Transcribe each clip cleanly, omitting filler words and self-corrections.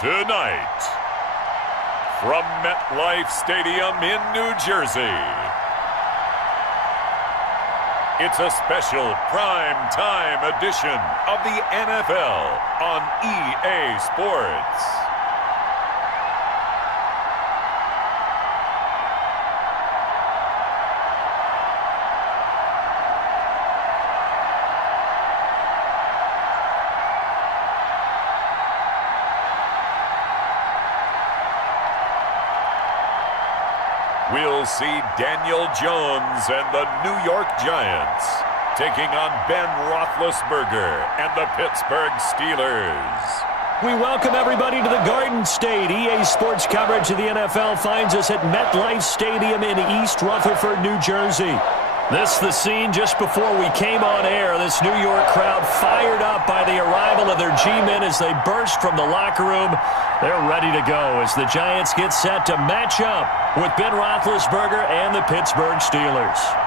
Tonight, from MetLife Stadium in New Jersey, it's a special prime time edition of the NFL on EA Sports. We'll see Daniel Jones and the New York Giants taking on Ben Roethlisberger and the Pittsburgh Steelers. We welcome everybody to the Garden State. EA Sports coverage of the NFL finds us at MetLife Stadium in East Rutherford, New Jersey. This the scene just before we came on air. This New York crowd fired up by the arrival of their G-men as they burst from the locker room. They're ready to go as the Giants get set to match up with Ben Roethlisberger and the Pittsburgh Steelers.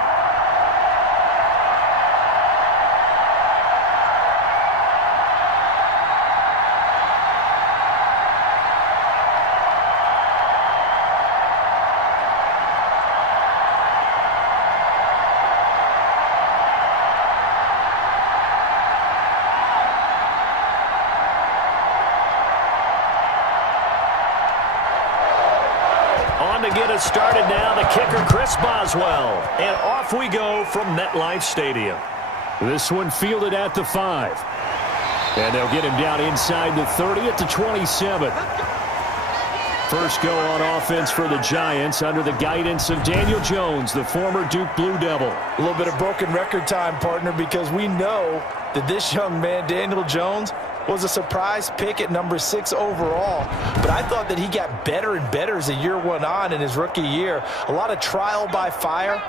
To get us started now, the kicker, Chris Boswell. And off we go from MetLife Stadium. This one fielded at the 5. And they'll get him down inside the 30 at the 27. First go on offense for the Giants under the guidance of Daniel Jones, the former Duke Blue Devil. A little bit of broken record time, partner, because we know that this young man, Daniel Jones, was a surprise pick at number 6 overall. But I thought that he got better and better as the year went on in his rookie year. A lot of trial by fire.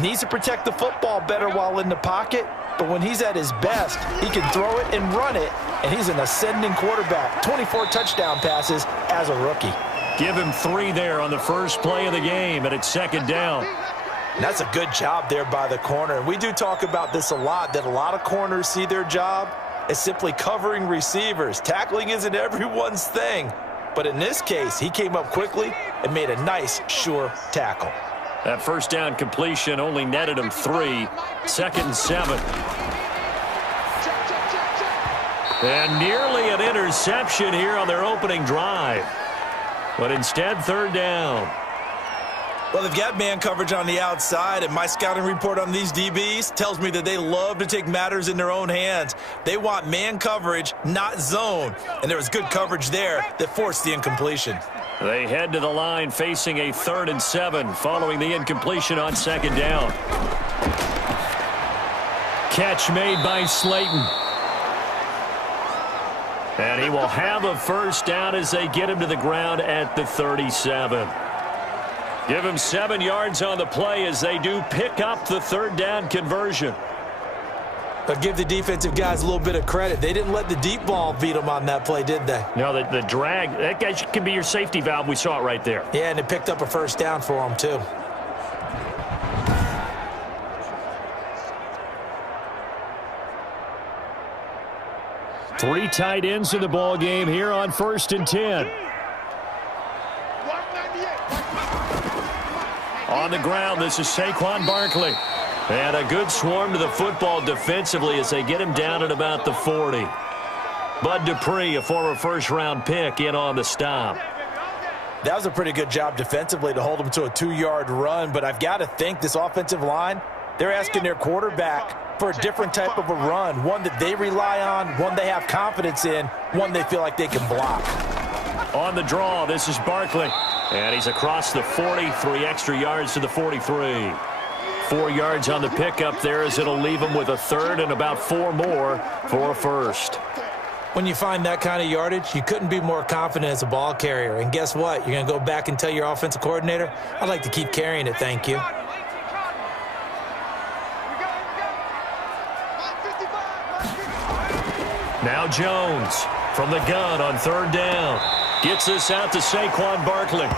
Needs to protect the football better while in the pocket. But when he's at his best, he can throw it and run it. And he's an ascending quarterback. 24 touchdown passes as a rookie. Give him 3 there on the first play of the game, and it's second down. And that's a good job there by the corner. And we do talk about this a lot, that a lot of corners see their job as simply covering receivers. Tackling isn't everyone's thing. But in this case, he came up quickly and made a nice, sure tackle. That first down completion only netted him 3. Second and 7. And nearly an interception here on their opening drive. But instead, third down. Well, they've got man coverage on the outside, and my scouting report on these DBs tells me that they love to take matters in their own hands. They want man coverage, not zone. And there was good coverage there that forced the incompletion. They head to the line facing a 3rd and 7 following the incompletion on second down. Catch made by Slayton. And he will have a first down as they get him to the ground at the 37. Give him 7 yards on the play as they do pick up the third down conversion. But give the defensive guys a little bit of credit. They didn't let the deep ball beat them on that play, did they? No, the drag, that guy can be your safety valve. We saw it right there. Yeah, and it picked up a first down for them, too. Three tight ends in the ball game here on 1st and 10. On the ground, this is Saquon Barkley. And a good swarm to the football defensively as they get him down at about the 40. Bud Dupree, a former first-round pick, in on the stop. That was a pretty good job defensively to hold him to a 2-yard run, but I've got to think this offensive line, they're asking their quarterback for a different type of a run, one that they rely on, one they have confidence in, one they feel like they can block. On the draw, this is Barkley. And he's across the 40, 3 extra yards to the 43. 4 yards on the pickup there as it'll leave him with a 3rd and about 4 more for a first. When you find that kind of yardage, you couldn't be more confident as a ball carrier. And guess what? You're going to go back and tell your offensive coordinator, I'd like to keep carrying it, thank you. Now Jones from the gun on 3rd down. Gets this out to Saquon Barkley.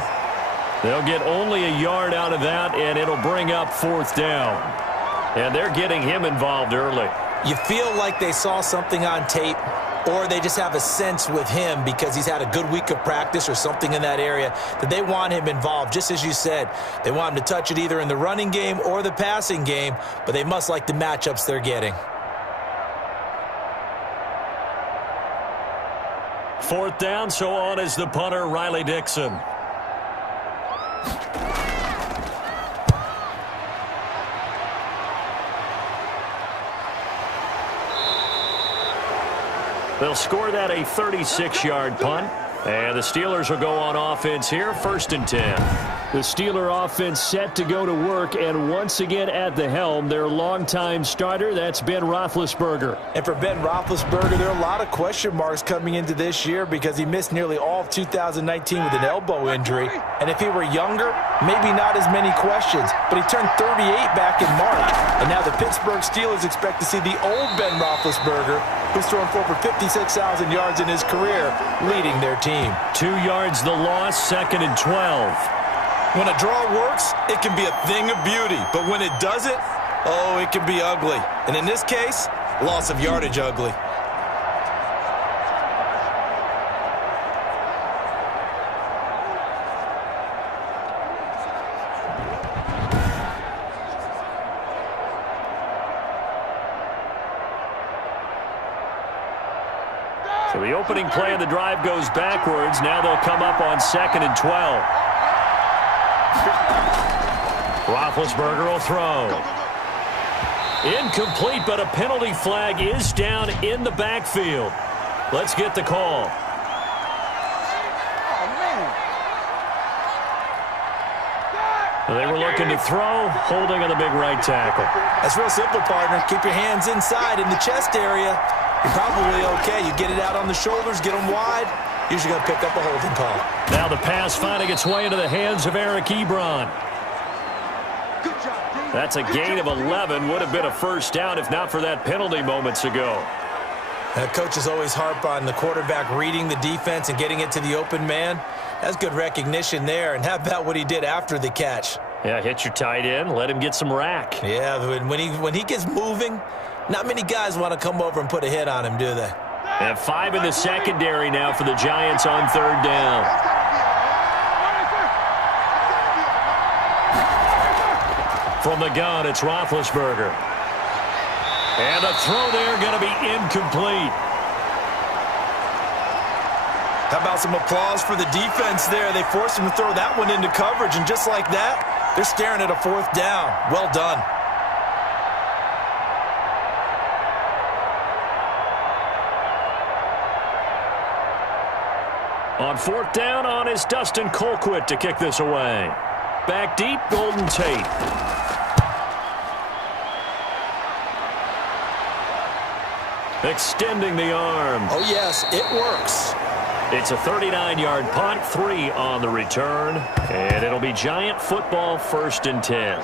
They'll get only a yard out of that, and it'll bring up 4th down. And they're getting him involved early. You feel like they saw something on tape or they just have a sense with him because he's had a good week of practice or something in that area that they want him involved. Just as you said, they want him to touch it either in the running game or the passing game, but they must like the matchups they're getting. 4th down, so on is the punter, Riley Dixon. They'll score that a 36-yard punt. And the Steelers will go on offense here, 1st and 10. The Steeler offense set to go to work, and once again at the helm, their longtime starter, that's Ben Roethlisberger. And for Ben Roethlisberger, there are a lot of question marks coming into this year because he missed nearly all of 2019 with an elbow injury. And if he were younger, maybe not as many questions. But he turned 38 back in March. And now the Pittsburgh Steelers expect to see the old Ben Roethlisberger, who's thrown for over 56,000 yards in his career, leading their team. 2 yards the loss, 2nd and 12. When a draw works, it can be a thing of beauty. But when it doesn't, oh, it can be ugly. And in this case, loss of yardage ugly. So the opening play of the drive goes backwards. Now they'll come up on 2nd and 12. Roethlisberger will throw. Incomplete, but a penalty flag is down in the backfield. Let's get the call. They were looking to throw, holding on the big right tackle. That's real simple, partner. Keep your hands inside in the chest area. You're probably okay. You get it out on the shoulders, get them wide. Usually going to pick up a holding call. Now the pass finding its way into the hands of Eric Ebron. That's a gain of 11. Would have been a 1st down if not for that penalty moments ago. Coaches always harp on the quarterback reading the defense and getting it to the open man. That's good recognition there. And how about what he did after the catch? Yeah, hit your tight end, let him get some rack. Yeah, when he gets moving, not many guys want to come over and put a hit on him, do they? And 5 in the secondary now for the Giants on 3rd down. From the gun, it's Roethlisberger. And the throw there going to be incomplete. How about some applause for the defense there? They forced him to throw that one into coverage, and just like that, they're staring at a 4th down. Well done. On 4th down, on is Dustin Colquitt to kick this away. Back deep, Golden Tate. Extending the arm. Oh, yes, it works. It's a 39-yard punt, 3 on the return, and it'll be Giant football, 1st and 10.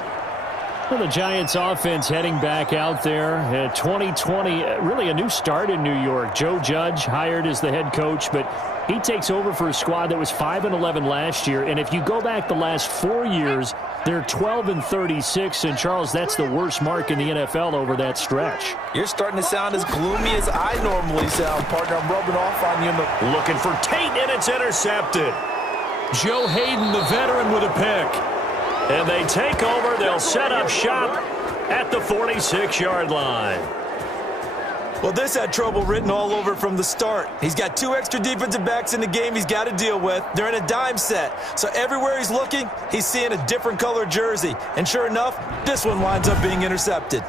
Well, the Giants offense heading back out there. 2020, really a new start in New York. Joe Judge hired as the head coach, but he takes over for a squad that was 5-11 last year. And if you go back the last 4 years, they're 12-36. And, Charles, that's the worst mark in the NFL over that stretch. You're starting to sound as gloomy as I normally sound, partner. I'm rubbing off on you. Looking for Tate, and it's intercepted. Joe Hayden, the veteran, with a pick. And they take over. They'll set up shop at the 46-yard line. Well, this had trouble written all over from the start. He's got 2 extra defensive backs in the game he's got to deal with. They're in a dime set. So everywhere he's looking, he's seeing a different color jersey. And sure enough, this one winds up being intercepted.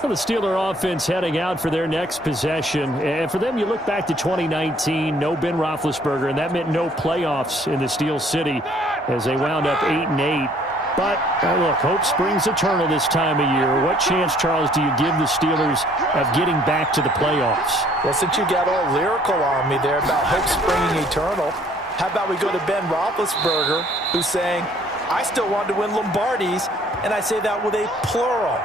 So the Steeler offense heading out for their next possession. And for them, you look back to 2019, no Ben Roethlisberger, and that meant no playoffs in the Steel City as they wound up 8-8. But, look, hope springs eternal this time of year. What chance, Charles, do you give the Steelers of getting back to the playoffs? Well, since you got all lyrical on me there about hope springing eternal, how about we go to Ben Roethlisberger, who's saying, I still want to win Lombardis, and I say that with a plural.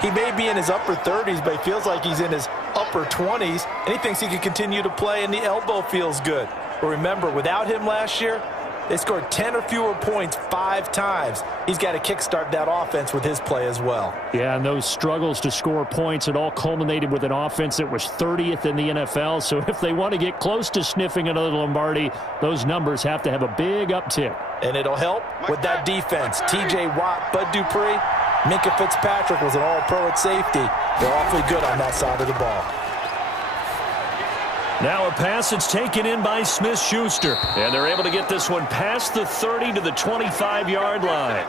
He may be in his upper 30s, but he feels like he's in his upper 20s, and he thinks he can continue to play, and the elbow feels good. But remember, without him last year, They scored 10 or fewer points 5 times. He's got to kickstart that offense with his play as well. Yeah, and those struggles to score points, it all culminated with an offense that was 30th in the NFL. So if they want to get close to sniffing another Lombardi, those numbers have to have a big uptick. And it'll help with that defense. T.J. Watt, Bud Dupree, Minka Fitzpatrick was an all-pro at safety. They're awfully good on that side of the ball. Now a pass that's taken in by Smith-Schuster. And they're able to get this one past the 30 to the 25-yard line.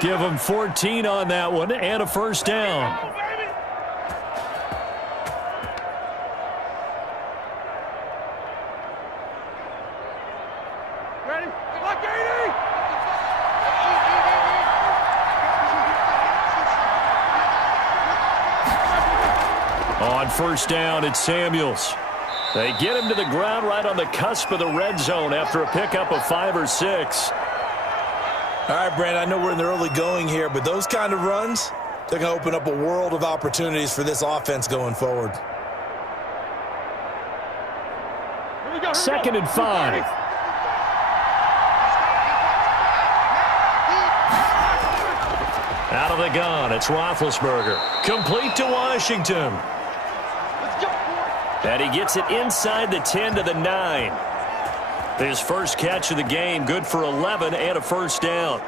Give them 14 on that one and a first down. Ready? Lock 80! On first down, it's Samuels. They get him to the ground right on the cusp of the red zone after a pickup of 5 or 6. All right, Brand, I know we're in the early going here, but those kind of runs, they're going to open up a world of opportunities for this offense going forward. Here we go. 2nd and 5. Out of the gun, it's Roethlisberger. Complete to Washington. And he gets it inside the 10 to the 9. His first catch of the game, good for 11 and a first down.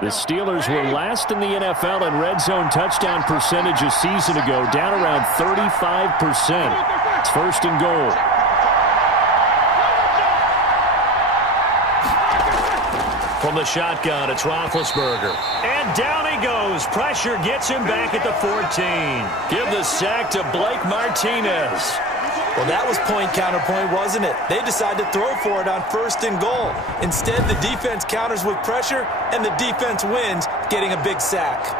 The Steelers were last in the NFL in red zone touchdown percentage a season ago, down around 35%. It's first and goal. From the shotgun, it's Roethlisberger. And down he goes. Pressure gets him back at the 14. Give the sack to Blake Martinez. Well, that was point counterpoint, wasn't it? They decided to throw for it on first and goal. Instead, the defense counters with pressure, and the defense wins, getting a big sack.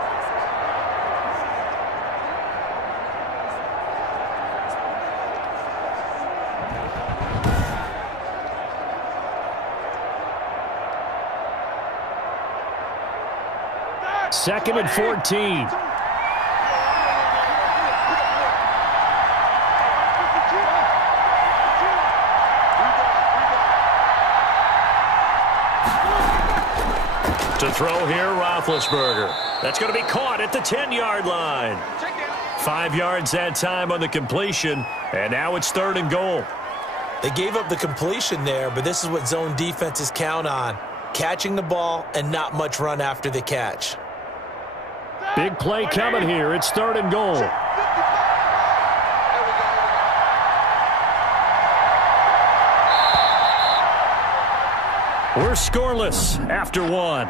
Second and 14. To throw here, Roethlisberger. That's going to be caught at the 10-yard line. 5 yards that time on the completion, and now it's 3rd and goal. They gave up the completion there, but this is what zone defenses count on. Catching the ball and not much run after the catch. Big play coming here. It's 3rd and goal. We're scoreless after 1.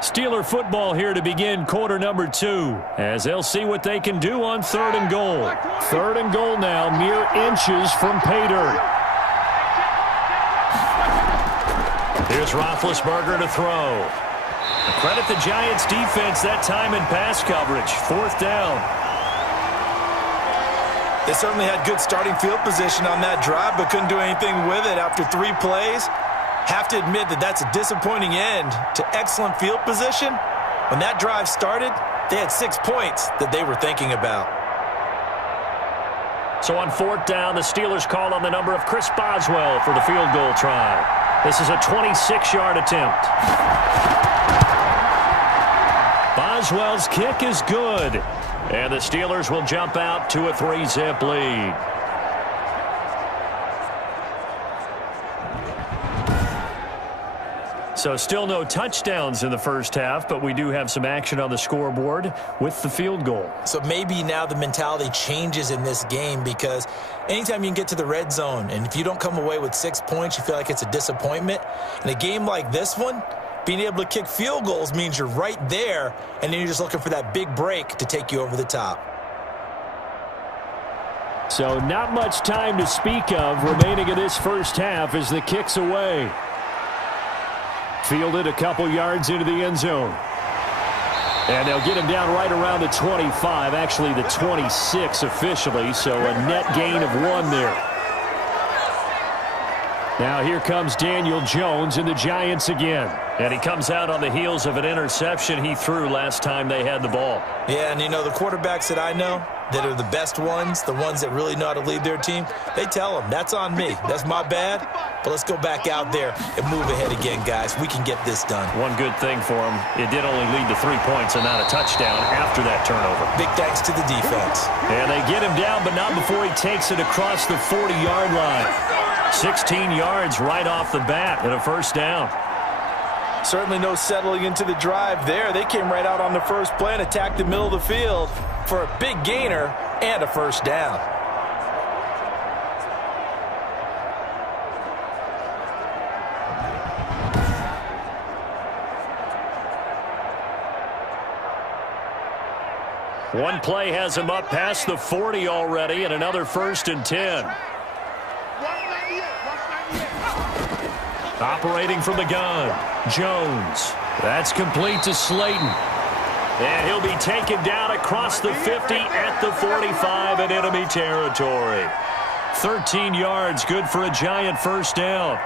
Steeler football here to begin quarter number 2, as they'll see what they can do on 3rd and goal. 3rd and goal now, mere inches from pay dirt. Here's Roethlisberger to throw. Credit the Giants defense that time in pass coverage. 4th down. They certainly had good starting field position on that drive, but couldn't do anything with it after 3 plays. Have to admit that that's a disappointing end to excellent field position. When that drive started, they had 6 points that they were thinking about. So on 4th down, the Steelers call on the number of Chris Boswell for the field goal try. This is a 26-yard attempt. Boswell's kick is good. And the Steelers will jump out to a 3-zip lead. So still no touchdowns in the first half, but we do have some action on the scoreboard with the field goal. So maybe now the mentality changes in this game, because anytime you can get to the red zone, and if you don't come away with 6 points, you feel like it's a disappointment. In a game like this one, being able to kick field goals means you're right there, and then you're just looking for that big break to take you over the top. So not much time to speak of remaining in this first half as the kick's away. Fielded a couple yards into the end zone. And they'll get him down right around the 25, actually the 26 officially, so a net gain of 1 there. Now here comes Daniel Jones and the Giants again. And he comes out on the heels of an interception he threw last time they had the ball. Yeah, and you know, the quarterbacks that I know that are the best ones, the ones that really know how to lead their team, they tell them, that's on me. That's my bad. But let's go back out there and move ahead again, guys. We can get this done. One good thing for him, it did only lead to 3 points and not a touchdown after that turnover. Big thanks to the defense. And they get him down, but not before he takes it across the 40-yard line. 16 yards right off the bat and a first down. Certainly no settling into the drive there. They came right out on the first play and attacked the middle of the field for a big gainer and a first down. One play has him up past the 40 already and another 1st and 10. Operating from the gun, Jones. That's complete to Slayton. And he'll be taken down across the 50 at the 45 in enemy territory. 13 yards, good for a Giant first down.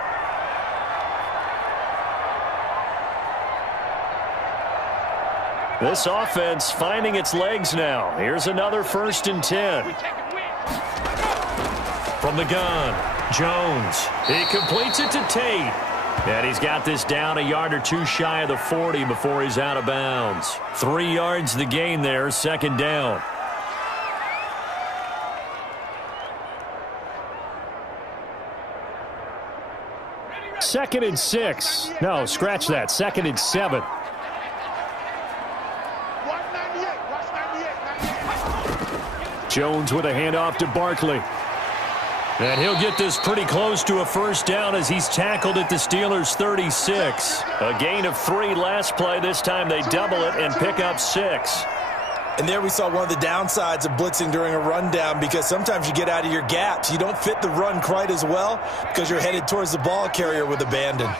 This offense finding its legs now. Here's another 1st and 10. From the gun, Jones. He completes it to Tate. And he's got this down a yard or two shy of the 40 before he's out of bounds. 3 yards the gain there, second down. Second and 6. No, scratch that. Second and 7. Jones with a handoff to Barkley. And he'll get this pretty close to a first down as he's tackled at the Steelers' 36. A gain of 3 last play. This time they double it and pick up 6. And there we saw one of the downsides of blitzing during a rundown, because sometimes you get out of your gaps. You don't fit the run quite as well because you're headed towards the ball carrier with abandon.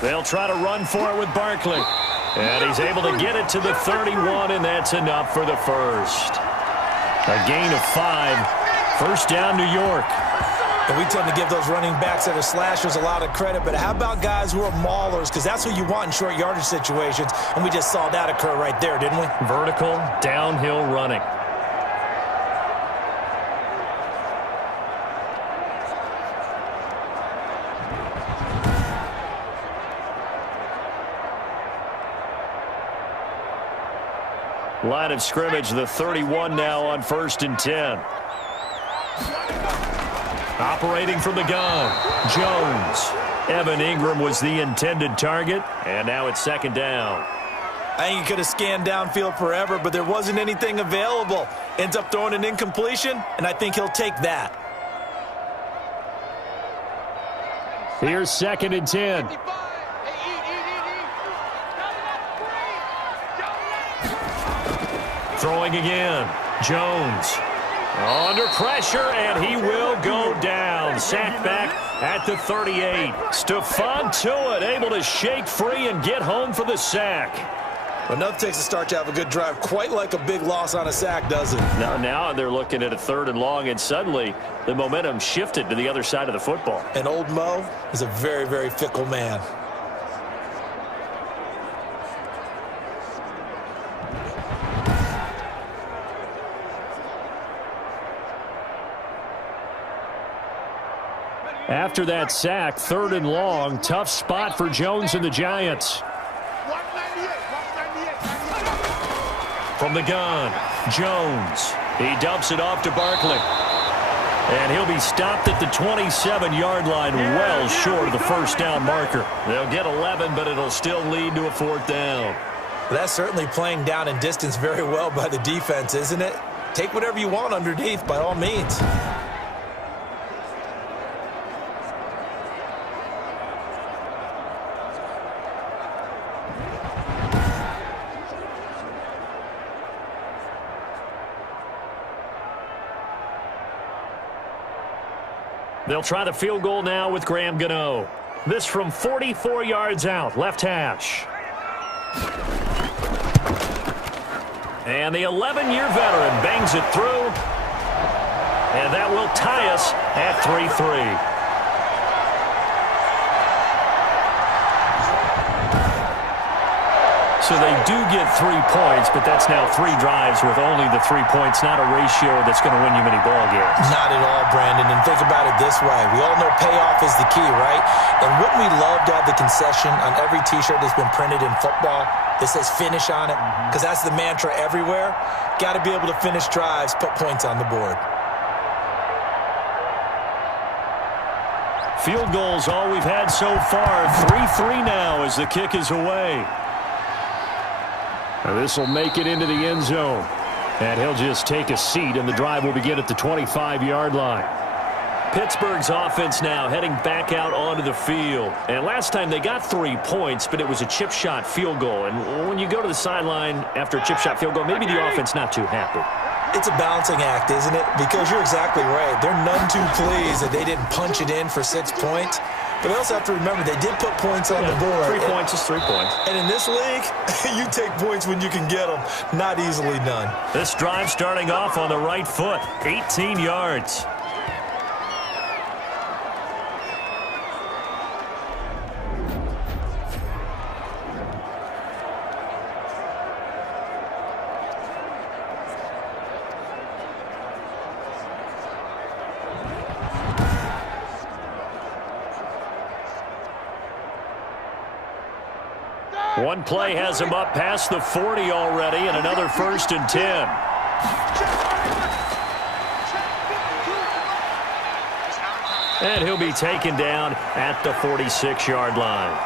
They'll try to run for it with Barkley. And he's able to get it to the 31, and that's enough for the first. A gain of 5. First down, New York. And we tend to give those running backs that are slashers a lot of credit, but how about guys who are maulers? Because that's who you want in short yardage situations, and we just saw that occur right there, didn't we? Vertical, downhill running. Line of scrimmage, the 31 now on 1st and 10. Operating from the gun, Jones. Evan Ingram was the intended target, and now it's second down. I think he could have scanned downfield forever, but there wasn't anything available. Ends up throwing an incompletion, and I think he'll take that. Here's 2nd and 10. Throwing again, Jones. Under pressure, and he will go down. Sacked back at the 38. Stephon Tuitt able to shake free and get home for the sack. Enough takes a start to have a good drive, quite like a big loss on a sack, doesn't it? Now they're looking at a 3rd and long, and suddenly the momentum shifted to the other side of the football. And old Mo is a very, very fickle man. After that sack, 3rd and long, tough spot for Jones and the Giants. From the gun, Jones. He dumps it off to Barkley. And he'll be stopped at the 27-yard line, well short of the first down marker. They'll get 11, but it'll still lead to a 4th down. That's certainly playing down and distance very well by the defense, isn't it? Take whatever you want underneath, by all means. They'll try the field goal now with Graham Gano. This from 44 yards out, left hash. And the 11-year veteran bangs it through. And that will tie us at 3-3. So they do get 3 points, but that's now 3 drives with only the 3 points, not a ratio that's going to win you many ball games. Not at all, Brandon. And think about it this way. We all know payoff is the key, right? And wouldn't we love to have the concession on every T-shirt that's been printed in football that says finish on it? Because that's the mantra everywhere. Got to be able to finish drives, put points on the board. Field goals all we've had so far. 3-3 now as the kick is away. This will make it into the end zone. And he'll just take a seat, and the drive will begin at the 25-yard line. Pittsburgh's offense now heading back out onto the field. And last time they got 3 points, but it was a chip shot field goal. And when you go to the sideline after a chip shot field goal, maybe the offense not too happy. It's a balancing act, isn't it? Because you're exactly right. They're none too pleased that they didn't punch it in for 6 points. But they also have to remember they did put points on the board. 3 points is 3 points. And in this league, you take points when you can get them. Not easily done. This drive starting off on the right foot. 18 yards. One play has him up past the 40 already, and another 1st and 10. And he'll be taken down at the 46-yard line.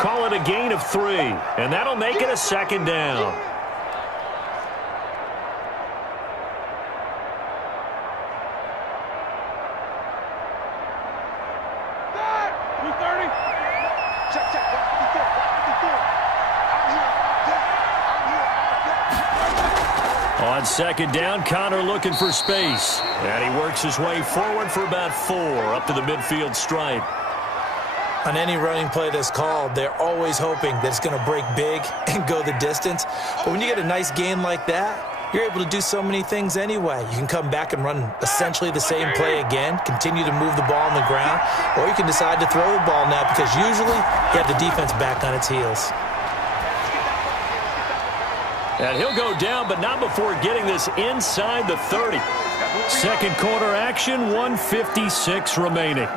Call it a gain of 3, and that'll make it a 2nd down. On 2nd down, Connor looking for space. And he works his way forward for about 4 up to the midfield stripe. On any running play that's called, they're always hoping that it's going to break big and go the distance. But when you get a nice gain like that, you're able to do so many things anyway. You can come back and run essentially the same play again, continue to move the ball on the ground, or you can decide to throw the ball now because usually you have the defense back on its heels. And he'll go down, but not before getting this inside the 30. Second quarter action, 1:56 remaining.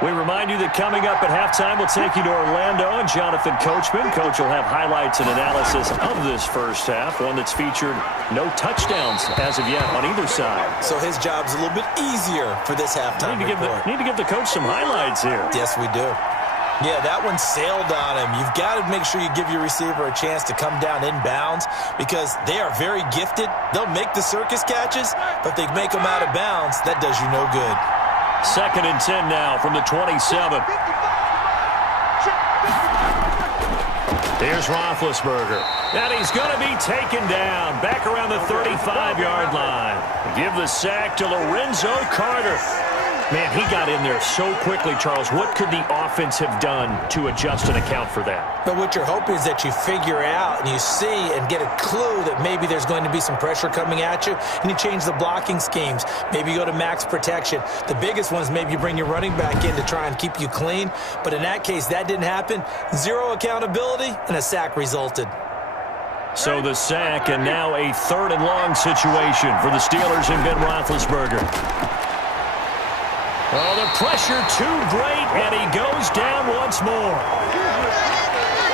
We remind you that coming up at halftime, we'll take you to Orlando and Jonathan Coachman. Coach will have highlights and analysis of this first half, one that's featured no touchdowns as of yet on either side. So his job's a little bit easier for this halftime report. Need to give the coach some highlights here. Yes, we do. Yeah, that one sailed on him. You've got to make sure you give your receiver a chance to come down inbounds because they are very gifted. They'll make the circus catches, but if they make them out of bounds, that does you no good. 2nd and 10 now from the 27. Here's Roethlisberger. And he's going to be taken down back around the 35-yard line. Give the sack to Lorenzo Carter. Man, he got in there so quickly, Charles. What could the offense have done to adjust and account for that? But what you're hoping is that you figure out and you see and get a clue that maybe there's going to be some pressure coming at you, and you change the blocking schemes. Maybe you go to max protection. The biggest one is maybe you bring your running back in to try and keep you clean. But in that case, that didn't happen. Zero accountability, and a sack resulted. So the sack, and now a 3rd and long situation for the Steelers and Ben Roethlisberger. Oh, the pressure too great, and he goes down once more.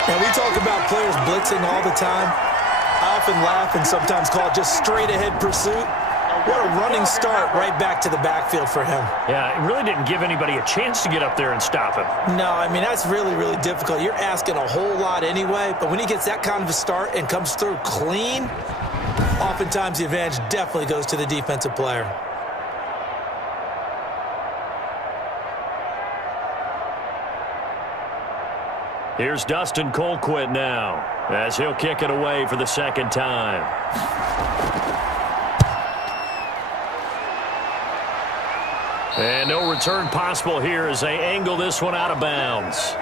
Now, we talk about players blitzing all the time. I often laugh and sometimes call it just straight-ahead pursuit. What a running start right back to the backfield for him. Yeah, it really didn't give anybody a chance to get up there and stop him. No, I mean, that's really, really difficult. You're asking a whole lot anyway, but when he gets that kind of a start and comes through clean, oftentimes the advantage definitely goes to the defensive player. Here's Dustin Colquitt now as he'll kick it away for the 2nd time. And no return possible here as they angle this one out of bounds.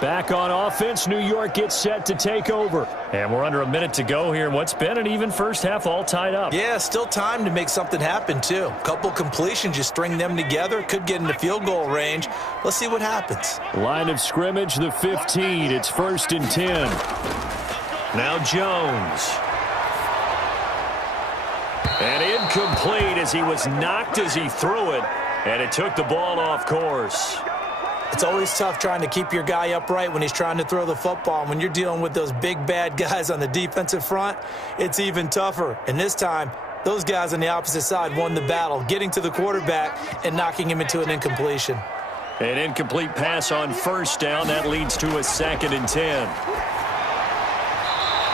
Back on offense, New York gets set to take over. And we're under a minute to go here. What's been an even first half all tied up. Yeah, still time to make something happen, too. Couple completions, you string them together, could get into field goal range. Let's see what happens. Line of scrimmage, the 15. It's 1st and 10. Now Jones. And incomplete as he was knocked as he threw it. And it took the ball off course. It's always tough trying to keep your guy upright when he's trying to throw the football. And when you're dealing with those big, bad guys on the defensive front, it's even tougher. And this time, those guys on the opposite side won the battle, getting to the quarterback and knocking him into an incompletion. An incomplete pass on 1st down. That leads to a 2nd and 10.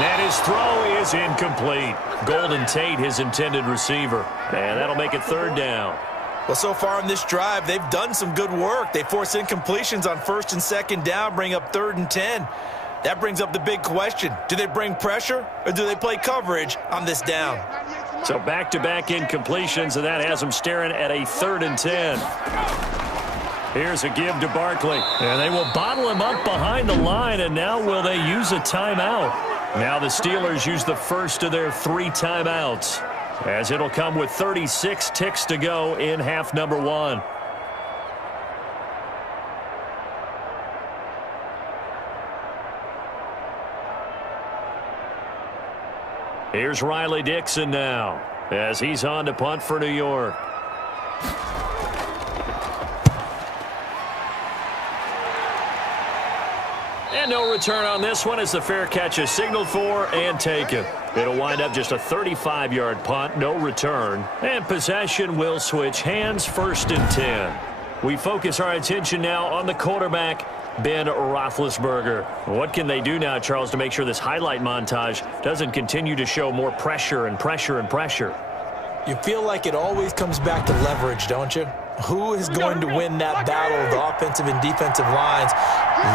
And his throw is incomplete. Golden Tate, his intended receiver. And that'll make it 3rd down. Well, so far on this drive, they've done some good work. They force incompletions on 1st and 2nd down, bring up 3rd and 10. That brings up the big question. Do they bring pressure or do they play coverage on this down? So back-to-back incompletions, and that has them staring at a 3rd and 10. Here's a give to Barkley. And they will bottle him up behind the line, and now will they use a timeout? Now the Steelers use the first of their 3 timeouts, as it'll come with 36 ticks to go in half number 1. Here's Riley Dixon now, as he's on to punt for New York. And no return on this one as the fair catch is signaled for and taken. It'll wind up just a 35-yard punt, no return. And possession will switch hands, 1st and 10. We focus our attention now on the quarterback, Ben Roethlisberger. What can they do now, Charles, to make sure this highlight montage doesn't continue to show more pressure and pressure and pressure? You feel like it always comes back to leverage, don't you? Who is going to win that battle of the offensive and defensive lines?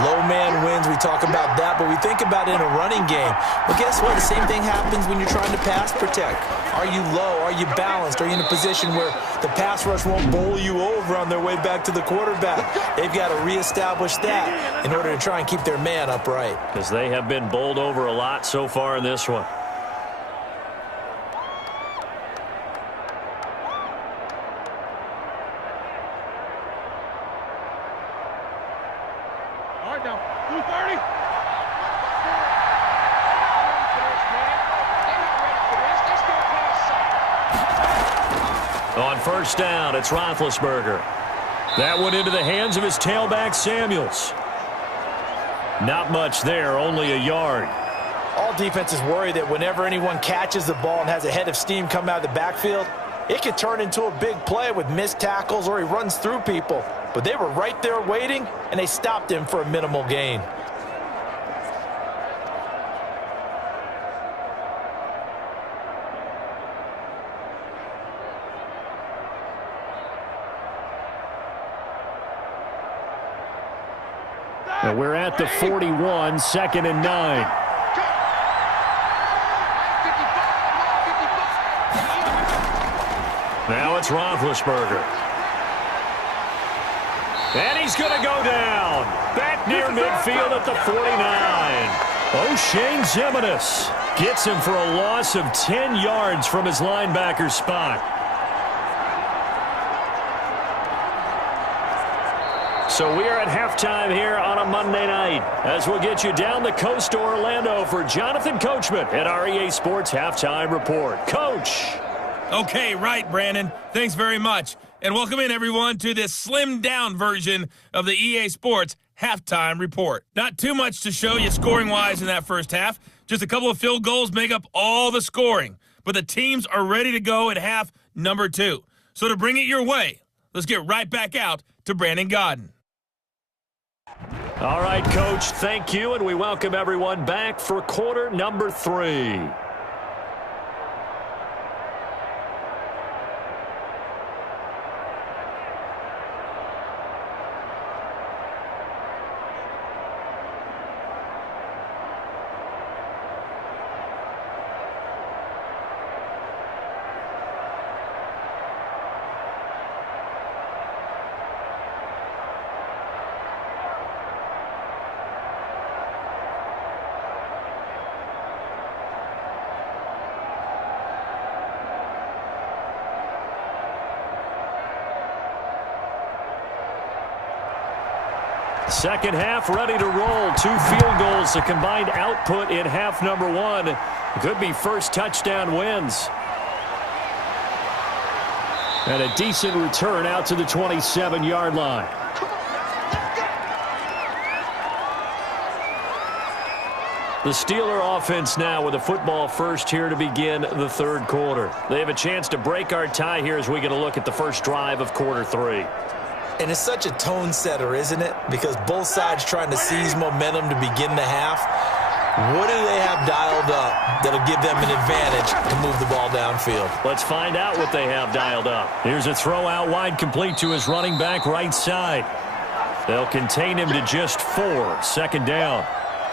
Low man wins. We talk about that, but we think about it in a running game. Well, guess what? The same thing happens when you're trying to pass protect. Are you low? Are you balanced? Are you in a position where the pass rush won't bowl you over on their way back to the quarterback? They've got to reestablish that in order to try and keep their man upright. Because they have been bowled over a lot so far in this one. Now, 230. On 1st down, it's Roethlisberger. That one into the hands of his tailback, Samuels. Not much there, only a yard. All defenses worry that whenever anyone catches the ball and has a head of steam come out of the backfield, it could turn into a big play with missed tackles or he runs through people. But they were right there waiting, and they stopped him for a minimal gain. Now we're at the 41, 2nd and 9. Now it's Roethlisberger. And he's going to go down. Back near midfield at the 49. O'Shane Ximines gets him for a loss of 10 yards from his linebacker spot. So we are at halftime here on a Monday night, as we'll get you down the coast to Orlando for Jonathan Coachman at our EA Sports Halftime Report. Coach. Okay, right, Brandon. Thanks very much. And welcome in, everyone, to this slimmed-down version of the EA Sports Halftime Report. Not too much to show you scoring-wise in that first half. Just a couple of field goals make up all the scoring. But the teams are ready to go at half number 2. So to bring it your way, let's get right back out to Brandon Godden. All right, Coach, thank you, and we welcome everyone back for quarter number 3. Second half ready to roll. 2 field goals, the combined output in half number 1. Could be first touchdown wins. And a decent return out to the 27-yard line. The Steeler offense now with a football first here to begin the third quarter. They have a chance to break our tie here as we get a look at the first drive of quarter 3. And it's such a tone setter, isn't it? Because both sides trying to seize momentum to begin the half. What do they have dialed up that'll give them an advantage to move the ball downfield? Let's find out what they have dialed up. Here's a throw out wide, complete to his running back right side. They'll contain him to just 4. Second down.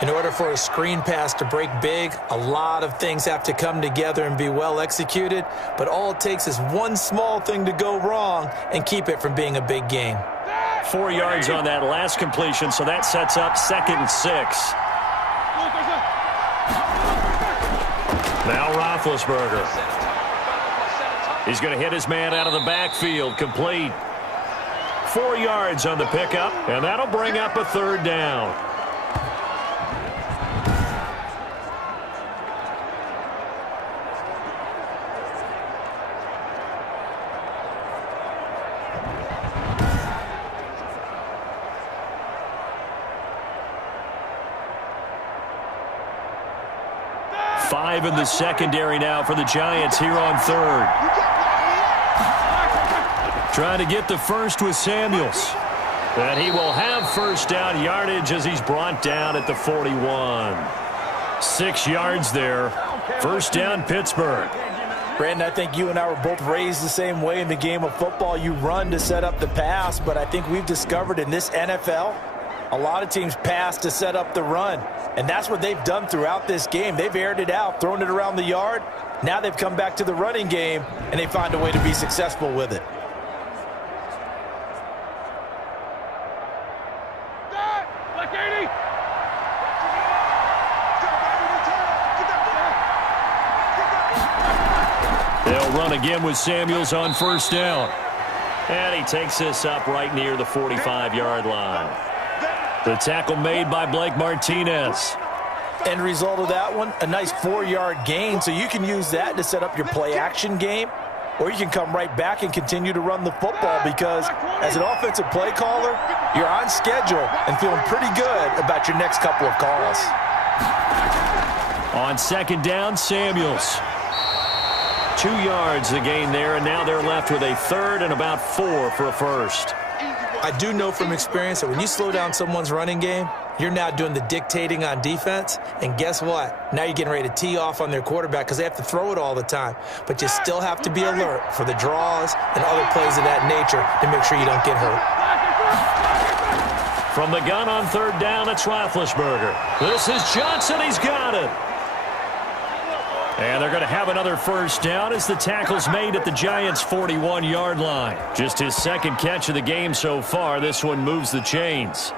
In order for a screen pass to break big, a lot of things have to come together and be well executed, but all it takes is one small thing to go wrong and keep it from being a big gain. 4 yards on that last completion, so that sets up 2nd and 6. Now Roethlisberger. He's going to hit his man out of the backfield, complete. 4 yards on the pickup, and that'll bring up a 3rd down. Five in the secondary now for the Giants here on 3rd. Trying to get the first with Samuels. And he will have first down yardage as he's brought down at the 41. 6 yards there. First down, Pittsburgh. Brandon, I think you and I were both raised the same way in the game of football. You run to set up the pass, but I think we've discovered in this NFL, a lot of teams pass to set up the run. And that's what they've done throughout this game. They've aired it out, thrown it around the yard. Now they've come back to the running game, and they find a way to be successful with it. They'll run again with Samuels on first down. And he takes this up right near the 45-yard line. The tackle made by Blake Martinez. End result of that one, a nice 4-yard gain. So you can use that to set up your play-action game, or you can come right back and continue to run the football because as an offensive play caller, you're on schedule and feeling pretty good about your next couple of calls. On second down, Samuels. 2 yards the gain there, and now they're left with a 3rd and about 4 for a first. I do know from experience that when you slow down someone's running game, you're now doing the dictating on defense. And guess what? Now you're getting ready to tee off on their quarterback because they have to throw it all the time. But you still have to be alert for the draws and other plays of that nature to make sure you don't get hurt. From the gun on 3rd down, it's Roethlisberger. This is Johnson. He's got it. And they're going to have another first down as the tackle's made at the Giants' 41-yard line. Just his 2nd catch of the game so far. This one moves the chains.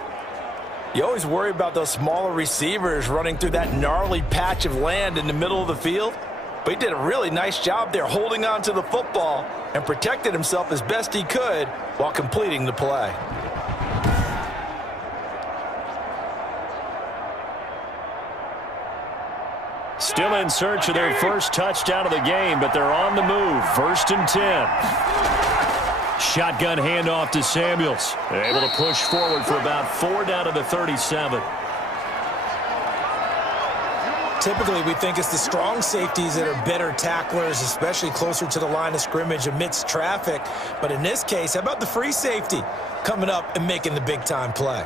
You always worry about those smaller receivers running through that gnarly patch of land in the middle of the field. But he did a really nice job there holding on to the football and protected himself as best he could while completing the play. Still in search of their first touchdown of the game, but they're on the move. 1st and 10. Shotgun handoff to Samuels. They're able to push forward for about 4 down to the 37. Typically, we think it's the strong safeties that are better tacklers, especially closer to the line of scrimmage amidst traffic. But in this case, how about the free safety coming up and making the big-time play?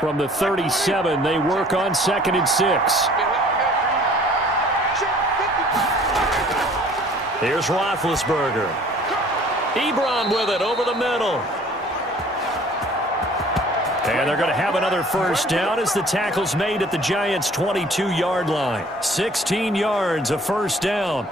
From the 37, they work on 2nd and 6. Here's Roethlisberger. Ebron with it over the middle. And they're going to have another first down as the tackle's made at the Giants' 22-yard line. 16 yards, a first down.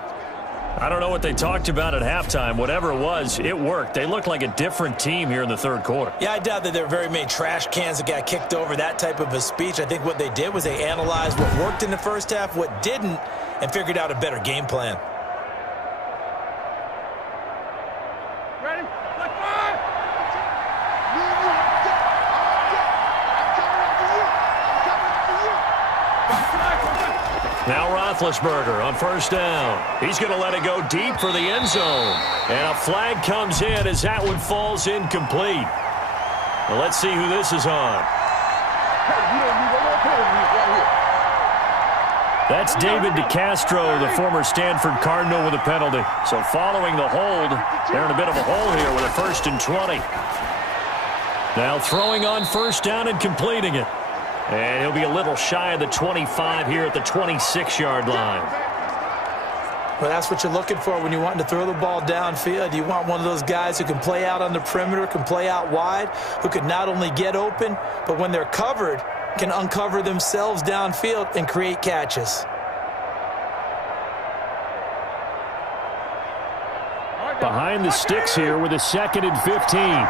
I don't know what they talked about at halftime. Whatever it was, it worked. They looked like a different team here in the third quarter. Yeah, I doubt that there were very many trash cans that got kicked over, that type of a speech. I think what they did was they analyzed what worked in the first half, what didn't, and figured out a better game plan. Ready? Like five. Now Roethlisberger on first down. He's going to let it go deep for the end zone. And a flag comes in as that one falls incomplete. Well, let's see who this is on. That's David DeCastro, the former Stanford Cardinal, with a penalty. So following the hold, they're in a bit of a hole here with a 1st and 20. Now throwing on first down and completing it. And he'll be a little shy of the 25 here at the 26-yard line. Well, that's what you're looking for when you're wanting to throw the ball downfield. You want one of those guys who can play out on the perimeter, can play out wide, who can not only get open, but when they're covered, can uncover themselves downfield and create catches. Behind the sticks here with a 2nd and 15.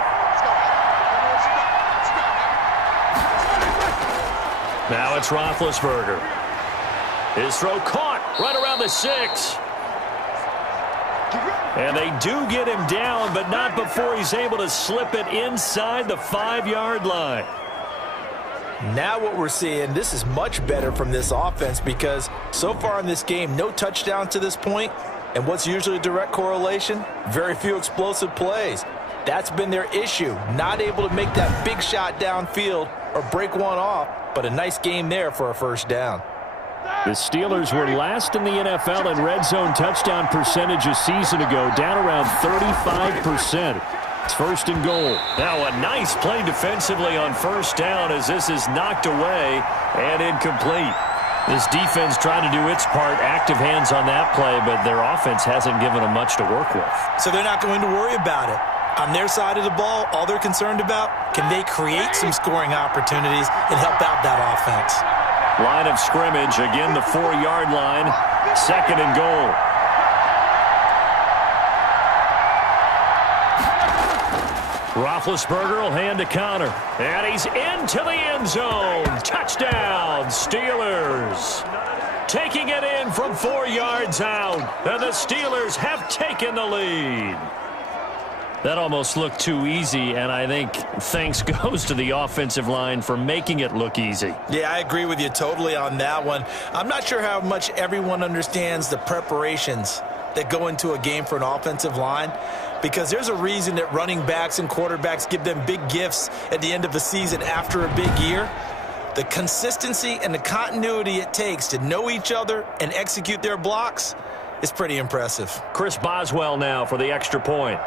Now it's Roethlisberger. His throw caught right around the 6. And they do get him down, but not before he's able to slip it inside the 5-yard line. Now what we're seeing, this is much better from this offense because so far in this game, no touchdowns to this point. And what's usually a direct correlation? Very few explosive plays. That's been their issue, not able to make that big shot downfield or break one off, but a nice game there for a first down. The Steelers were last in the NFL in red zone touchdown percentage a season ago, down around 35%. It's 1st and goal. Now a nice play defensively on first down as this is knocked away and incomplete. This defense trying to do its part, active hands on that play, but their offense hasn't given them much to work with. So they're not going to worry about it. On their side of the ball, all they're concerned about, can they create some scoring opportunities and help out that offense? Line of scrimmage, again the 4-yard line, 2nd and goal. Roethlisberger will hand to Connor, and he's into the end zone. Touchdown, Steelers. Taking it in from 4 yards out, and the Steelers have taken the lead. That almost looked too easy, and I think thanks goes to the offensive line for making it look easy. Yeah, I agree with you totally on that one. I'm not sure how much everyone understands the preparations that go into a game for an offensive line, because there's a reason that running backs and quarterbacks give them big gifts at the end of a season after a big year. The consistency and the continuity it takes to know each other and execute their blocks is pretty impressive. Chris Boswell now for the extra point.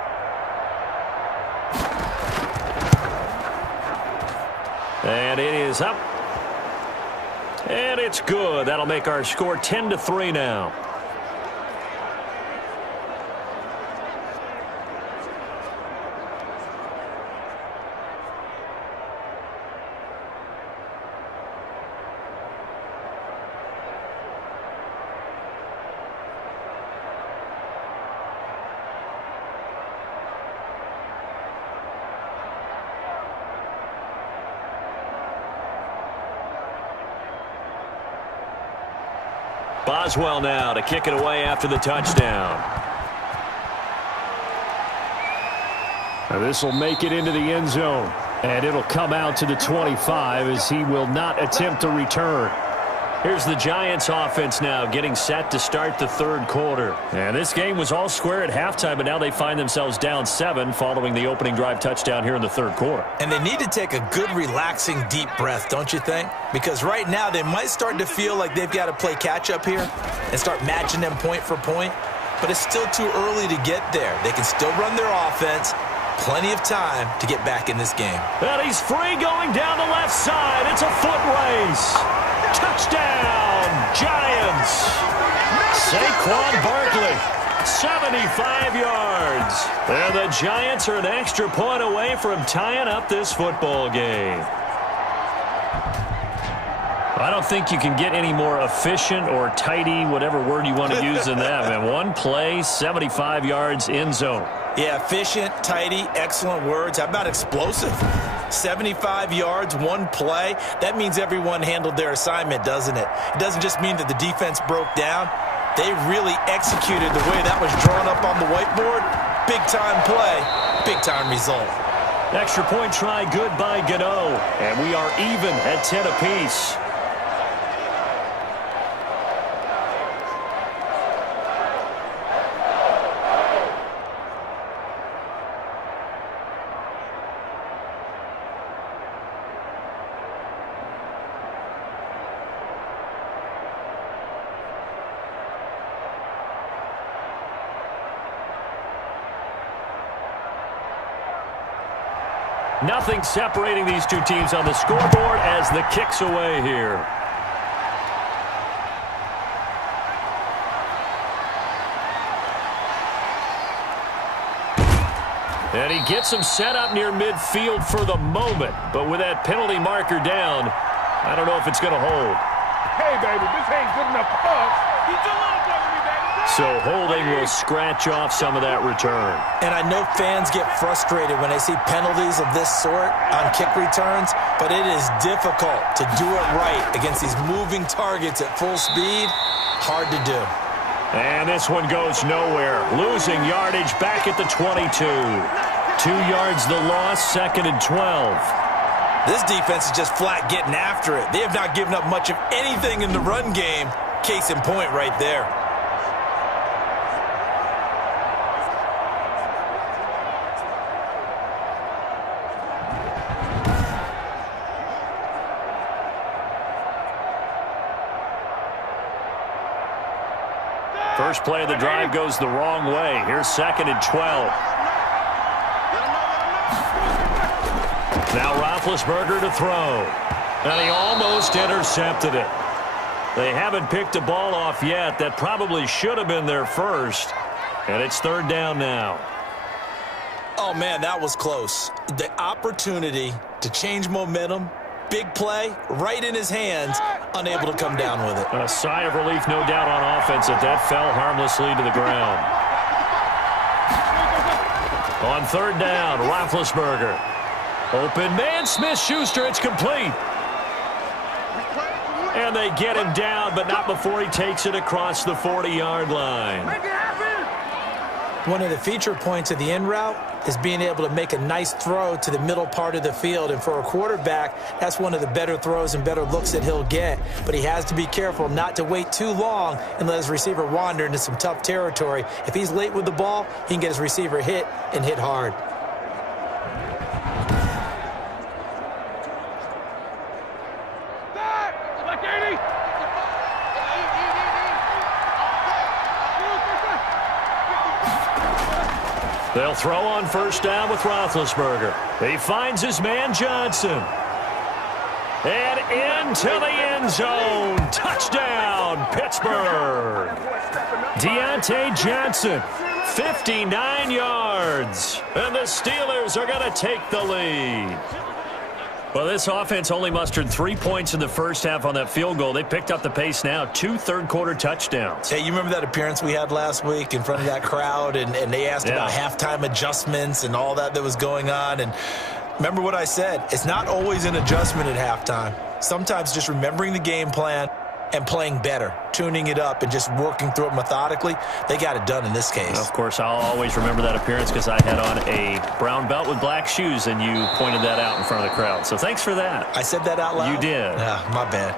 And it is up. And it's good. That'll make our score 10-3 now. Boswell now to kick it away after the touchdown. Now this will make it into the end zone, and it'll come out to the 25 as he will not attempt to return. Here's the Giants offense now getting set to start the third quarter. And this game was all square at halftime, but now they find themselves down 7 following the opening drive touchdown here in the third quarter. And they need to take a good, relaxing, deep breath, don't you think? Because right now they might start to feel like they've got to play catch-up here and start matching them point for point. But it's still too early to get there. They can still run their offense. Plenty of time to get back in this game. And he's free going down the left side. It's a foot race. Touchdown, Giants. Saquon Barkley, 75 yards. And the Giants are an extra point away from tying up this football game. I don't think you can get any more efficient or tidy, whatever word you want to use in that, man. One play, 75 yards, end zone. Yeah, efficient, tidy, excellent words. How about explosive? 75 yards, one play. That means everyone handled their assignment, doesn't it? It doesn't just mean that the defense broke down. They really executed the way that was drawn up on the whiteboard. Big-time play, big-time result. Extra point try, good by Gano. And we are even at 10 apiece. Nothing separating these two teams on the scoreboard as the kick's away here. And he gets him set up near midfield for the moment. But with that penalty marker down, I don't know if it's going to hold. Hey, baby, this ain't good enough for us. He's a little bit of me, baby. So holding will scratch off some of that return. And I know fans get frustrated when they see penalties of this sort on kick returns, but it is difficult to do it right against these moving targets at full speed. Hard to do. And this one goes nowhere. Losing yardage back at the 22. 2 yards the loss, 2nd and 12. This defense is just flat getting after it. They have not given up much of anything in the run game. Case in point right there. First play of the drive goes the wrong way. Here's 2nd and 12. Now Roethlisberger to throw. And he almost intercepted it. They haven't picked a ball off yet. That probably should have been their first. And it's 3rd down now. Oh, man, that was close. The opportunity to change momentum, big play, right in his hands, unable to come down with it. A sigh of relief, no doubt, on offense that fell harmlessly to the ground. On 3rd down, Roethlisberger. Open man, Smith-Schuster, it's complete. And they get him down, but not before he takes it across the 40-yard line. One of the feature points of the in route is being able to make a nice throw to the middle part of the field. And for a quarterback, that's one of the better throws and better looks that he'll get. But he has to be careful not to wait too long and let his receiver wander into some tough territory. If he's late with the ball, he can get his receiver hit and hit hard. They'll throw on 1st down with Roethlisberger. He finds his man Johnson. And into the end zone. Touchdown, Pittsburgh. Deontay Johnson, 59 yards. And the Steelers are going to take the lead. Well, this offense only mustered 3 points in the first half on that field goal. They picked up the pace now. 2 third-quarter touchdowns. Hey, you remember that appearance we had last week in front of that crowd, and they asked about halftime adjustments and all that was going on. And remember what I said. It's not always an adjustment at halftime. Sometimes just remembering the game plan and playing better, tuning it up and just working through it methodically. They got it done in this case. Of course, I'll always remember that appearance because I had on a brown belt with black shoes, and you pointed that out in front of the crowd. So thanks for that. I said that out loud? You did. My bad.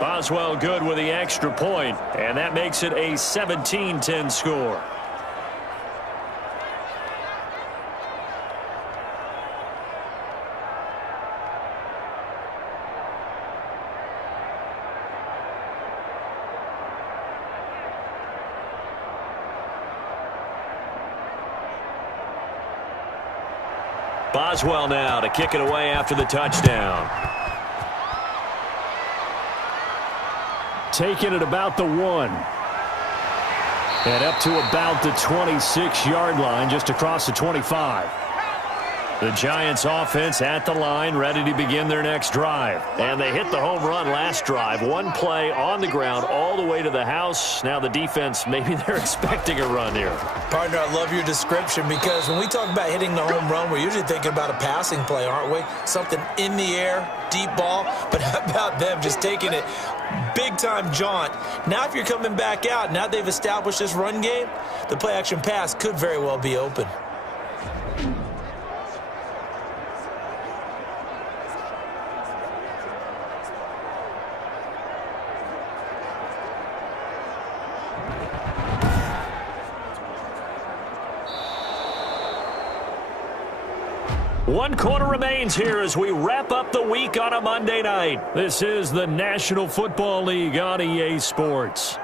Boswell good with the extra point, and that makes it a 17-10 score. Boswell now to kick it away after the touchdown. Taking it about the 1. And up to about the 26-yard line, just across the 25. The Giants offense at the line, ready to begin their next drive. And they hit the home run last drive. One play on the ground all the way to the house. Now the defense, maybe they're expecting a run here. Partner, I love your description because when we talk about hitting the home run, we're usually thinking about a passing play, aren't we? Something in the air, deep ball. But how about them just taking it big-time jaunt? Now if you're coming back out, now they've established this run game, the play-action pass could very well be open. One quarter remains here as we wrap up the week on a Monday night. This is the National Football League on EA Sports.